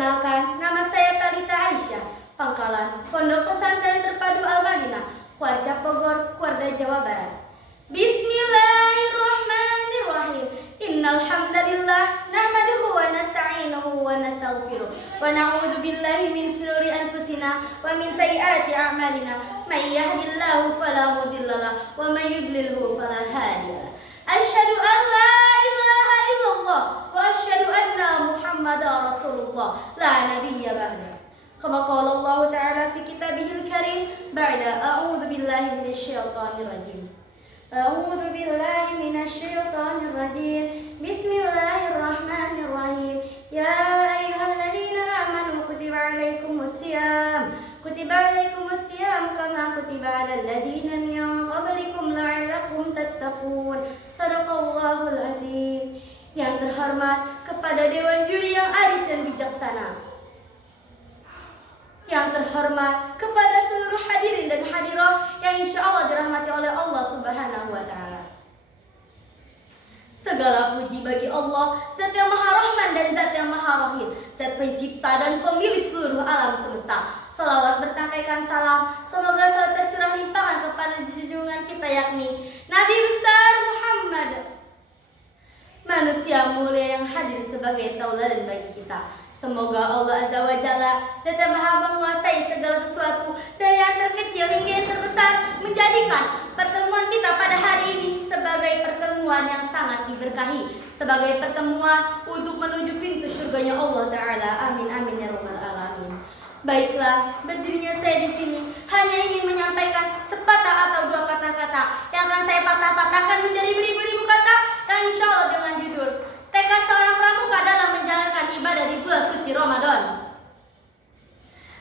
Perkenalkan, nama saya Talita Aisyah, Pangkalan Pondok Pesantren Terpadu Al-Madinah, Kuarca Bogor, Kuarda, Jawa Barat. Bismillahirrahmanirrahim. Innal hamdalillah nahmaduhu wa nasta'inuhu wa nastaghfiruh wa na'udzu billahi min shururi anfusina wa min sayyiati a'malina. May yahdihillahu fala mudhillalah wa may yudlilhu fala hadiyalah. Asyhadu an la ilaha illallah wa asyhadu anna Muhammadar Rasulullah la nabiyya ba'da. Kama qala Allah Ta'ala fi kitabihil karim ba'da a'udzu billahi minasyaitonir rajim. A'udzu billahi minasyaitonir rajim. Bismillahirrahmanirrahim. Ya ayyuhalladzina amanu kutiba alaikumusiyam. Kutiba alaikumusiyam kama kutiba alal ladzina min qablikum la'allakum tattaqun. Shadaqallahul azim. Yang terhormat kepada Dewan Juri yang arif dan bijaksana. Yang terhormat kepada seluruh hadirin dan hadirah yang insya Allah dirahmati oleh Allah Subhanahu wa Ta'ala. Segala puji bagi Allah, Zat yang Maha Rahman dan Zat yang Maha Rahim, Zat pencipta dan pemilik seluruh alam semesta. Salawat bertangkaikan salam, semoga selalu tercurah limpahan kepada junjungan kita yakni Nabi besar Muhammad, manusia mulia yang hadir sebagai tauladan bagi kita. Semoga Allah Azza wa Jalla, Zat yang Maha menguasai segala sesuatu dari yang terkecil hingga yang terbesar, menjadikan pertemuan kita pada hari ini sebagai pertemuan yang sangat diberkahi, sebagai pertemuan untuk menuju pintu surganya Allah Ta'ala. Amin amin ya rabbal alamin. Baiklah, berdirinya saya di sini hanya ingin menyampaikan sepatah atau dua kata-kata yang akan saya patah-patahkan menjadi beribu-ribu kata yang insya Allah dengan judul tekad seorang pramuka dalam menjalankan ibadah di bulan suci Ramadan.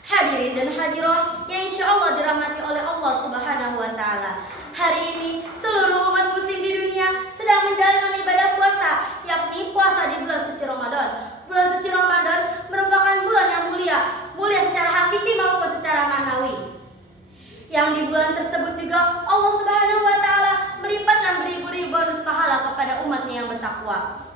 Hadirin dan hadirah yang insya Allah dirahmati oleh Allah Subhanahu wa Ta'ala. Hari ini seluruh umat muslim di dunia sedang menjalankan ibadah puasa, yakni puasa di bulan suci Ramadan. Bulan suci Ramadan merupakan bulan yang mulia secara hakiki maupun secara manawi. Yang di bulan tersebut juga Allah Subhanahu wa Ta'ala melipatkan beribu-ribu bonus pahala kepada umatnya yang bertakwa.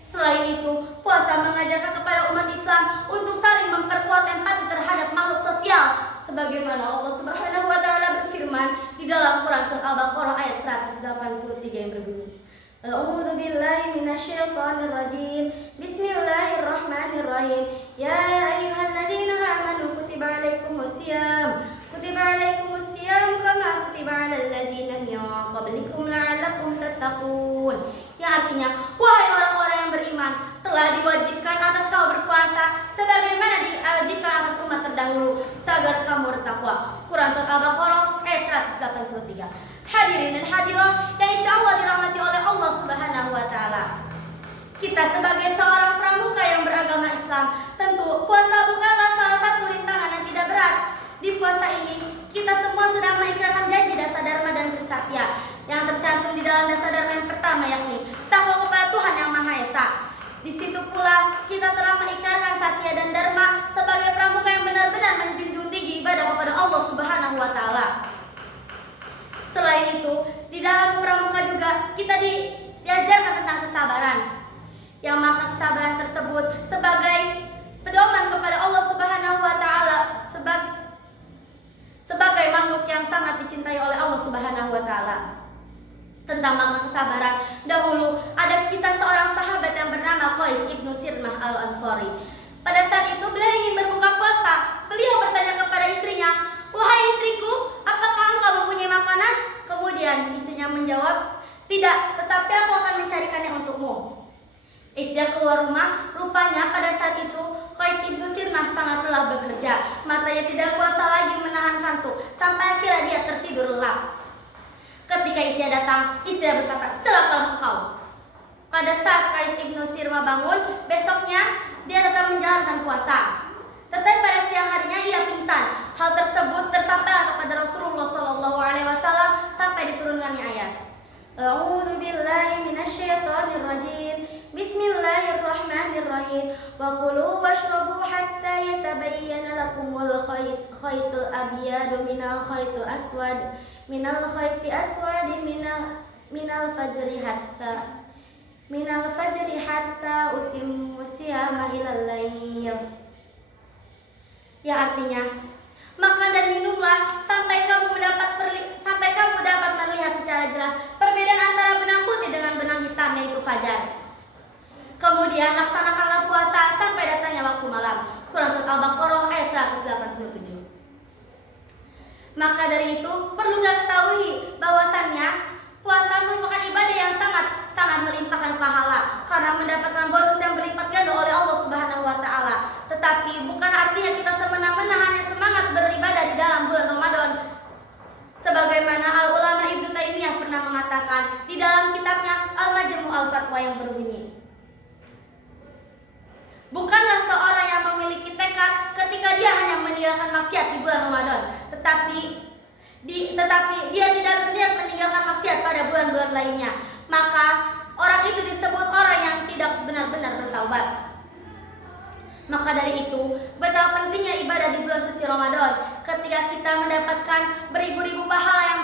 Selain itu, puasa mengajarkan kepada umat Islam untuk saling memperkuat empati terhadap makhluk sosial, sebagaimana Allah Subhanahu wa Ta'ala berfirman di dalam Quran Surat Al-Baqarah ayat 183 yang berbunyi, A'udzu billahi minasyaitonir rajim. Bismillahirrahmanirrahim. Ya ayyuhalladzina amanu kutiba alaikumusiyam. Kutiba alaikumusiyam kama kutiba alal ladzina min qablikum la'allakum tattaqun. Yang artinya, wahai orang-orang yang beriman, telah diwajibkan atas kamu berpuasa sebagaimana diwajibkan atas umat terdahulu agar kamu bertakwa. Quran Surat Al-Baqarah ayat 183. Hadirin dan hadirah yang insya Allah dirahmati oleh Allah Subhanahu wa Ta'ala. Kita sebagai seorang pramuka yang beragama Islam, tentu puasa bukanlah salah satu rintangan yang tidak berat. Di puasa ini kita semua sedang mengikrarkan janji dasa dharma dan trisatya yang tercantum di dalam dasa dharma yang pertama, yakni takwa kepada Tuhan yang Maha Esa. Di situ pula kita telah mengikrarkan satya dan dharma sebagai pramuka yang benar-benar menjunjung tinggi ibadah kepada Allah Subhanahu wa Ta'ala. Selain itu, di dalam pramuka juga kita diajarkan tentang kesabaran. Yang makna kesabaran tersebut sebagai pedoman kepada Allah Subhanahu wa Ta'ala sebagai makhluk yang sangat dicintai oleh Allah Subhanahu wa Ta'ala. Tentang makna kesabaran, dahulu ada kisah seorang sahabat yang bernama Qais ibnu Sirmah al-Ansari. Pada saat itu beliau ingin berbuka puasa. Beliau bertanya kepada istrinya, "Wahai istriku, apakah engkau mempunyai makanan?" Kemudian istrinya menjawab, "Tidak, tetapi aku akan mencarikannya untukmu." Istrinya keluar rumah. Rupanya pada saat itu Qais ibnu Sirmah sangat lelah bekerja. Matanya tidak kuasa lagi menahan kantuk, sampai akhirnya dia tertidur lelap. Ketika istrinya datang, istrinya berkata, "Celakalah engkau." Pada saat Qais ibnu Sirmah bangun, besoknya dia tetap menjalankan puasa. Tetapi pada siang harinya ia pingsan. Hal tersebut tersampaikan kepada Rasulullah SAW sampai diturunkannya ayat. A'udzu billahi minasyaitonir rajim. Bismillahirrahmanirrahim. Wa kulu washrabu hatta yatabayyana lakumul khaytul abyadu minal khaytil aswad minal fajri hatta utimmu siyama ilal layl. Ya artinya, makan dan minumlah sampai kamu dapat melihat secara jelas perbedaan antara benang putih dengan benang hitam, yaitu fajar. Kemudian laksanakanlah puasa sampai datangnya waktu malam. Quran Surat Al-Baqarah ayat 187. Maka dari itu perlu kita ketahui bahwasannya puasa merupakan ibadah yang sangat melimpahkan pahala karena mendapatkan bonus yang berlipat ganda oleh Allah Subhanahu wa taala. Tetapi bukan artinya kita semena-mena hanya semangat beribadah di dalam bulan Ramadan. Sebagaimana al-ulama Ibnu Taimiyah pernah mengatakan di dalam kitabnya Al-Majmu' al-Fatwa yang berbunyi, bukanlah seorang yang memiliki tekad ketika dia hanya meninggalkan maksiat di bulan Ramadan, tetapi dia tidak berniat meninggalkan maksiat pada bulan-bulan lainnya, maka orang itu disebut orang yang tidak benar-benar bertaubat. Maka dari itu, betapa pentingnya ibadah di bulan suci Ramadan ketika kita mendapatkan beribu-ribu pahala yang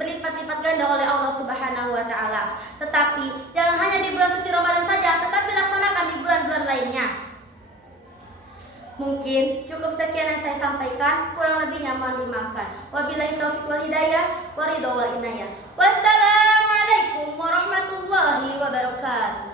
berlipat-lipat ganda oleh Allah Subhanahu wa taala. Tetapi jangan hanya di bulan suci Ramadan saja, tetapi laksanakan di bulan-bulan lainnya. Mungkin cukup sekian yang saya sampaikan, kurang lebihnya mohon dimaafkan. Wabillahi taufiq wal hidayah, waridho wal inayah. Wassalamualaikum warahmatullahi wabarakatuh.